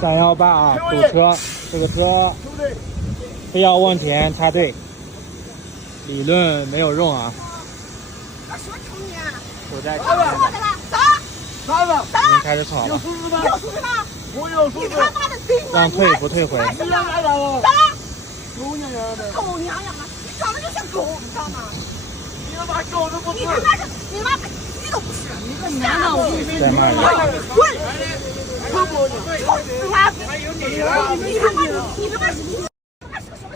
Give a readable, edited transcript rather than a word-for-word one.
318啊，堵车，这个车非要往前插队，理论没有用啊。守在前面，已经开始吵了。有素质吗？有素质吗？我有素质。让退不退回。狗娘养的。狗娘养的。狗娘养的，你长得就像狗，你知道吗？你他妈狗都不是。你他妈是，你他妈鸡都不是。你个娘的，我再骂一个。滚！臭狗娘！臭死妈！你他妈！你他妈！